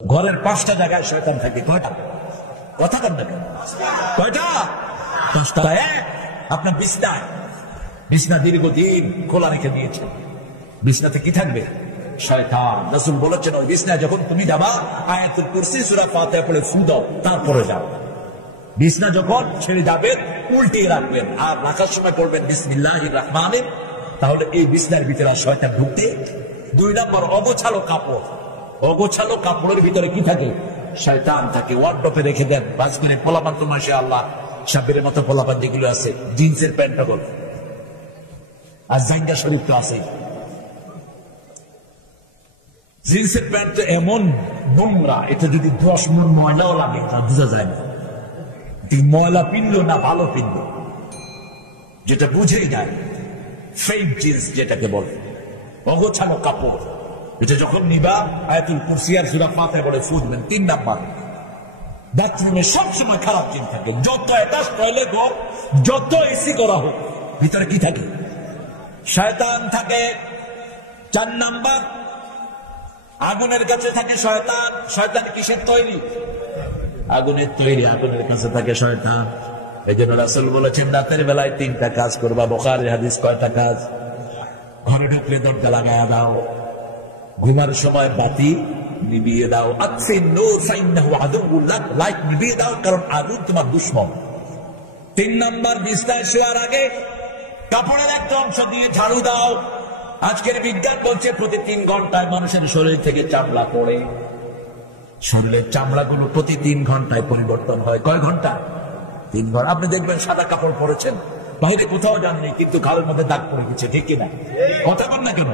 ঘরের 5টা জায়গায় শয়তান থাকে। কয়টা? কথা কন না কেন? কয়টা? 5টা। আপনার বিছনা দীর্ঘদিন খোলা রেখে দিয়েছেন, বিছনাতে কি থাকবে? শয়তান। রাসূল বলেছেন ওই বিছনায় যখন তুমি যাবা আয়াতুল কুরসি সূরা ফাতিহা পড়ে ফু দাও, তারপরে যাও। বিছনা যখন ছেড়ে যাবেন উল্টিয়ে রাখবেন, আর রাখার সময় পড়বেন বিসমিল্লাহির রহমানির। তাহলে এই বিছনার ভিতরে আর শয়তান ঢুকতে। 2 নম্বর, অগোছালো কাপড়। অগোছালো কাপড়ের ভিতরে কি থাকে? শয়তান থাকে। ওয়ার্ডরোবে রেখে দেন। বাস করে পোলাপান তো মাশাআল্লাহ সাবিরের মতো পোলাপান যেগুলো আছে, জিন্সের প্যান্ট গুলো আর জাঙ্গা শরীফ তো আছে। জিন্সের প্যান্ট তো এমন নোংরা, এটা যদি 10 মণ ময়লাও লাগে তা বোঝা যায় না ময়লা পিনলো না ভালো পিনলো, যেটা বুঝেই যায়। ফেক জিন্স যেটাকে বলে, অগোছালো কাপড়। এটা যখন নিবা আয়াতুল কুরসি আর সূরা ফাতিহা পড়ে ফু দিবেন। 3 নাম্বার, বাথরুমে সবসময় খারাপ চিন্তা থাকে। যত অ্যাটাচ টয়লেট হোক, যত এসি করা হোক, ভিতরে কি থাকে? শয়তান থাকে। 4 নাম্বার, আগুনের কাছে থাকে শয়তান। শয়তান কিসের তৈরি? আগুনের তৈরি। আগুনের কাছে থাকে শয়তান। এই জন্য রাসূল বলেছেন রাতের বেলায় 3টা কাজ করবা। বুখারীর হাদিস। কয়টা কাজ? ঘরে ঢুকলে দরজা লাগায়া দাও, ঘুমার সময় বাতি নিভিয়ে দাও। আতফিন নূর ফাইন্নাহু আদুউল লাক, লাইট নিভিয়ে দাও, কারণ আগুন তোমার দুশমন। 3 নাম্বার, বিছনায় শোয়ার আগে কাপড়ের একটা অংশ দিয়ে ঝাড়ু দাও। আজকের বিজ্ঞান বলছে প্রতি 3 ঘন্টায় মানুষের শরীর থেকে চামড়া পড়ে। শরীরের চামড়াগুলো প্রতি 3 ঘন্টায় পরিবর্তন হয়। কয় ঘন্টা? 3 ঘন্টা। আপনি দেখবেন সাদা কাপড় পরেছেন, বাইরে কোথাও যাননি, কিন্তু ঘরের মধ্যে দাগ পড়ে গেছে। ঠিক কিনা? কথা বল না কেন?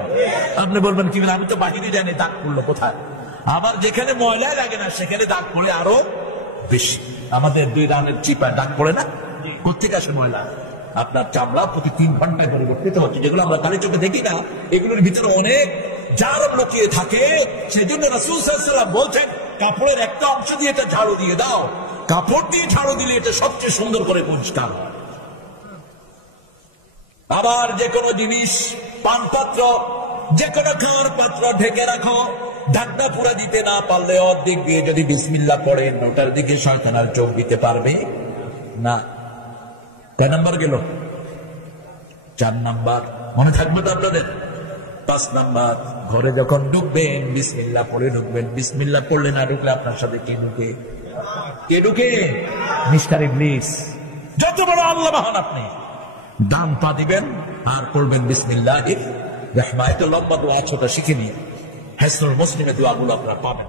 আপনি বলবেন কি আমি তো বাহিরে জানি, দাগ পড়লো কোথায়? আবার যেখানে ময়লা লাগে না সেখানে দাগ পড়ে আরো বেশি। আমাদের 2 রানের চিপায় দাগ পড়ে না? কোথেকে আসে ময়লা? আপনার চামড়া প্রতি 3 ঘন্টায় পরিবর্তিত হচ্ছে। যেগুলো আমরা কানে চোখে দেখি না, এগুলোর ভিতরে অনেক জারব লুকিয়ে থাকে। সেই জন্য রাসূল সাল্লাল্লাহু আলাইহি ওয়াসাল্লাম বলছেন কাপড়ের একটা অংশ দিয়ে এটা ঝাড়ু দিয়ে দাও। কাপড় দিয়ে ঝাড়ু দিলে এটা সবচেয়ে সুন্দর করে পরিষ্কার। আবার যে কোনো জিনিস, পানপাত্র, যে কোনো খাওয়ার পাত্র ঢেকে রাখো। ঢাকনা পুরা দিতে না পারলে অর্ধেক দিয়ে যদি বিসমিল্লাহ পড়েন, ওটার দিকে শয়তান আর চোখ দিতে পারবে না। কয় নাম্বার গেল? 4 নাম্বার। মনে থাকবে তো আপনাদের? 5 নাম্বার, ঘরে যখন ঢুকবেন বিসমিল্লাহ পড়ে ঢুকবেন। বিসমিল্লাহ পড়লে না ঢুকলে আপনার সাথে কে ঢুকে? কে ঢুকে? মিস্টার ইবলিস। যত বড় আল্লাহ মহান আপনি, ডান পা দিবেন আর পড়বেন বিসমিল্লাহির রহমানির রহিম। লম্বা দোয়া ছোট শিখে নিয়ে হিসনুল মুসলিমের দোয়াগুলো আপনারা পাবেন।